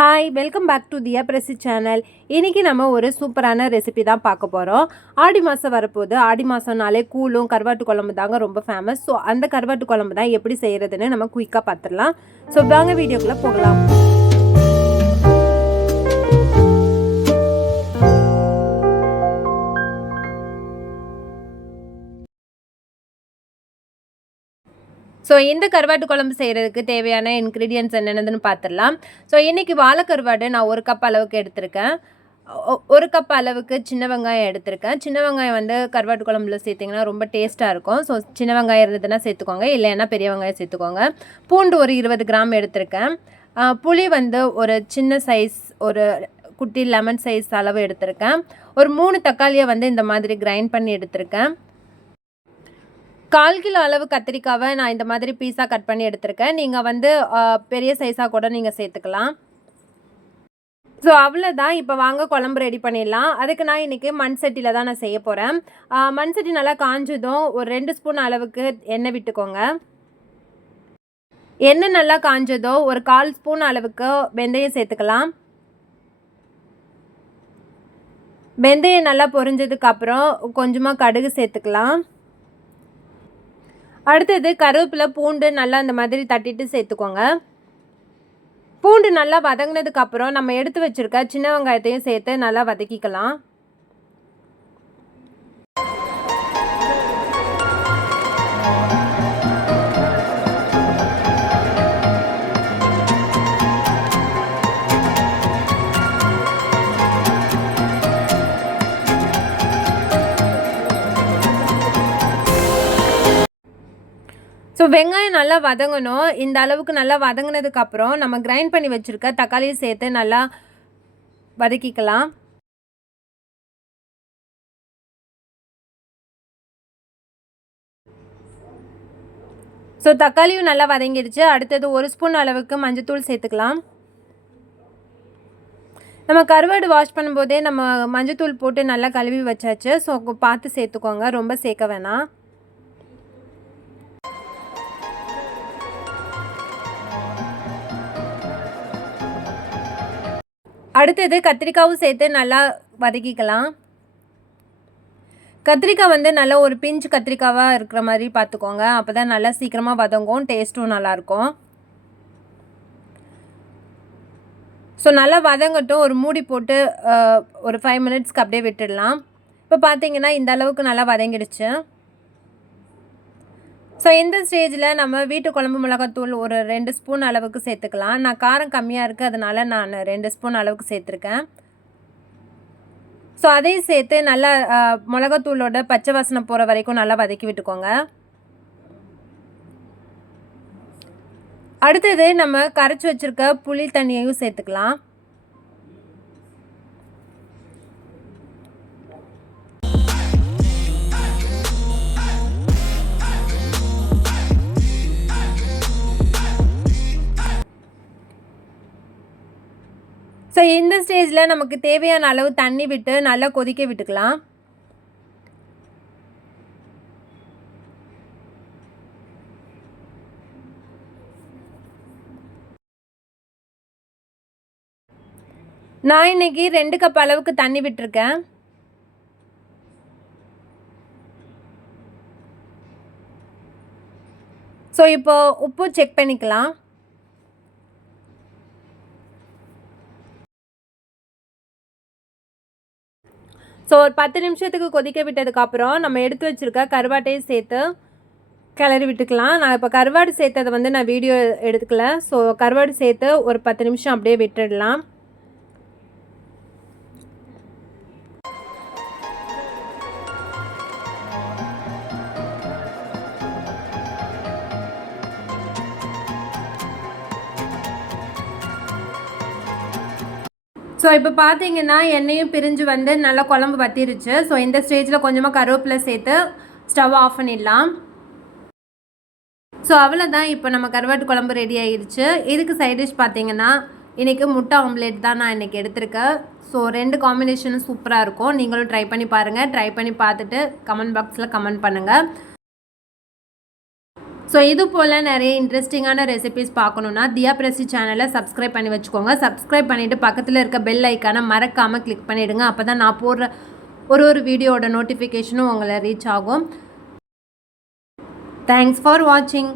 Hi welcome back to Thiya Prasi channel. இன்றைக்கி நம்ம ஒரு சூப்பரான ரெசிபி தான் பார்க்க போகிறோம். ஆடி மாதம் வரப்போகுது. ஆடி மாதம்னாலே கூழும் கருவாட்டு குழம்பு தாங்க ரொம்ப ஃபேமஸ். ஸோ அந்த கருவாட்டு குழம்பு தான் எப்படி செய்கிறதுன்னு நம்ம குயிக்காக பார்த்துடலாம். ஸோ வாங்க வீடியோக்குள்ளே போகலாம். ஸோ இந்த கருவாட்டு குழம்பு செய்கிறதுக்கு தேவையான இன்க்ரீடியன்ட்ஸ் என்னென்னதுன்னு பார்த்துடலாம். ஸோ இன்றைக்கி வாழைக்கருவாடு நான் 1 கப் அளவுக்கு எடுத்திருக்கேன். 1 கப் அளவுக்கு சின்ன வெங்காயம் எடுத்திருக்கேன். சின்ன வெங்காயம் வந்து கருவாட்டு குழம்புல சேர்த்திங்கன்னா ரொம்ப டேஸ்ட்டாக இருக்கும். ஸோ சின்ன வெங்காயம் இருந்ததுன்னா சேர்த்துக்கோங்க, இல்லைன்னா பெரிய வெங்காயம் சேர்த்துக்கோங்க. பூண்டு ஒரு 20 கிராம் எடுத்திருக்கேன். புளி வந்து ஒரு சின்ன சைஸ், ஒரு குட்டி லெமன் சைஸ் அளவு எடுத்திருக்கேன். ஒரு 3 தக்காளியை வந்து இந்த மாதிரி கிரைண்ட் பண்ணி எடுத்திருக்கேன். 1/4 கிலோ அளவு கத்திரிக்காவை நான் இந்த மாதிரி பீஸாக கட் பண்ணி எடுத்திருக்கேன். நீங்கள் வந்து பெரிய சைஸாக கூட நீங்கள் சேர்த்துக்கலாம். ஸோ அவ்வளோதான். இப்போ வாங்க குழம்பு ரெடி பண்ணிடலாம். அதுக்கு நான் இன்றைக்கி மண் சட்டியில் தான் நான் செய்ய போகிறேன். மண் சட்டி நல்லா காஞ்சதும் ஒரு 2 ஸ்பூன் அளவுக்கு எண்ணெய் விட்டுக்கோங்க. எண்ணெய் நல்லா காஞ்சதோ ஒரு 1/4 ஸ்பூன் அளவுக்கு வெந்தயம் சேர்த்துக்கலாம். வெந்தயம் நல்லா பொரிஞ்சதுக்கப்புறம் கொஞ்சமாக கடுகு சேர்த்துக்கலாம். அடுத்தது கருவேப்பிலை, பூண்டு நல்லா இந்த மாதிரி தட்டிட்டு சேர்த்துக்கோங்க. பூண்டு நல்லா வதங்கினதுக்கப்புறம் நம்ம எடுத்து வச்சுருக்க சின்ன வெங்காயத்தையும் சேர்த்து நல்லா வதக்கிக்கலாம். ஸோ வெங்காயம் நல்லா வதங்கணும். இந்த அளவுக்கு நல்லா வதங்கினதுக்கப்புறம் நம்ம கிரைண்ட் பண்ணி வச்சுருக்க தக்காளியை சேர்த்து நல்லா வதக்கிக்கலாம். ஸோ தக்காளியும் நல்லா வதங்கிடுச்சு. அடுத்தது 1 ஸ்பூன் அளவுக்கு மஞ்சத்தூள் சேர்த்துக்கலாம். நம்ம கருவாடு வாஷ் பண்ணும்போதே நம்ம மஞ்சத்தூள் போட்டு நல்லா கழுவி வச்சாச்சு. ஸோ பார்த்து சேர்த்துக்கோங்க, ரொம்ப சேர்க்க வேணாம். அடுத்தது கத்திரிக்காவும் சேர்த்து நல்லா வதக்கிக்கலாம். கத்திரிக்காய் வந்து நல்லா ஒரு பிஞ்சு கத்திரிக்காவாக இருக்கிற மாதிரி பார்த்துக்கோங்க. அப்போ தான் நல்லா சீக்கிரமாக வதங்கும், டேஸ்ட்டும் நல்லாயிருக்கும். ஸோ நல்லா வதங்கட்டும். ஒரு மூடி போட்டு ஒரு 5 மினிட்ஸ்க்கு அப்படியே விட்டுடலாம். இப்போ பார்த்தீங்கன்னா இந்த அளவுக்கு நல்லா வதங்கிடுச்சு. ஸோ இந்த ஸ்டேஜில் நம்ம வீட்டு குழம்பு மிளகாத்தூள் ஒரு 2 ஸ்பூன் அளவுக்கு சேர்த்துக்கலாம். நான் காரம் கம்மியாக இருக்குது, அதனால் நான் 2 ஸ்பூன் அளவுக்கு சேர்த்துருக்கேன். ஸோ அதையும் சேர்த்து நல்லா மிளகாத்தூளோட பச்சை வாசனை போகிற வரைக்கும் நல்லா வதக்கி விட்டுக்கோங்க. அடுத்தது நம்ம கரைச்சி வச்சுருக்க புளி தண்ணியையும் சேர்த்துக்கலாம். ஸோ இந்த ஸ்டேஜில் நமக்கு தேவையான அளவு தண்ணி விட்டு நல்லா கொதிக்க விட்டுக்கலாம். நான் இன்றைக்கி 2 கப் அளவுக்கு தண்ணி விட்டுருக்கேன். ஸோ இப்போது உப்பு செக் பண்ணிக்கலாம். ஸோ ஒரு 10 நிமிஷத்துக்கு கொதிக்க விட்டதுக்கப்புறம் நம்ம எடுத்து வச்சுருக்க கருவாட்டையும் சேர்த்து கிளறி விட்டுக்கலாம். நான் இப்போ கருவாடு சேர்த்ததை வந்து நான் வீடியோ எடுத்துக்கல. ஸோ கருவாடு சேர்த்து ஒரு 10 நிமிஷம் அப்படியே விட்டுடலாம். ஸோ இப்போ பார்த்தீங்கன்னா எண்ணெயும் பிரிஞ்சு வந்து நல்லா குழம்பு வத்திருச்சு. ஸோ இந்த ஸ்டேஜில் கொஞ்சமாக கருவேப்பிலை சேர்த்து ஸ்டவ் ஆஃப் பண்ணிடலாம். ஸோ அவ்வளோதான், இப்போ நம்ம கருவாட்டு குழம்பு ரெடி ஆகிடுச்சு. இதுக்கு சைட் டிஷ் பார்த்தீங்கன்னா இன்றைக்கி முட்டை ஆம்லேட் தான் நான் இன்றைக்கி எடுத்திருக்கேன். ஸோ 2 காம்பினேஷனும் சூப்பராக இருக்கும். நீங்களும் ட்ரை பண்ணி பாருங்கள். ட்ரை பண்ணி பார்த்துட்டு கமெண்ட் பாக்ஸில் கமெண்ட் பண்ணுங்கள். ஸோ இது போல் நிறைய இன்ட்ரெஸ்டிங்கான ரெசிபிஸ் பார்க்கணுன்னா தியா பிரசி சேனலை சப்ஸ்கிரைப் பண்ணி வச்சுக்கோங்க. சப்ஸ்கிரைப் பண்ணிவிட்டு பக்கத்தில் இருக்க பெல் ஐக்கானை மறக்காமல் கிளிக் பண்ணிவிடுங்க. அப்போ தான் நான் போடுற ஒரு வீடியோட நோட்டிஃபிகேஷனும் உங்களை ரீச் ஆகும். தேங்க்ஸ் ஃபார் வாட்சிங்.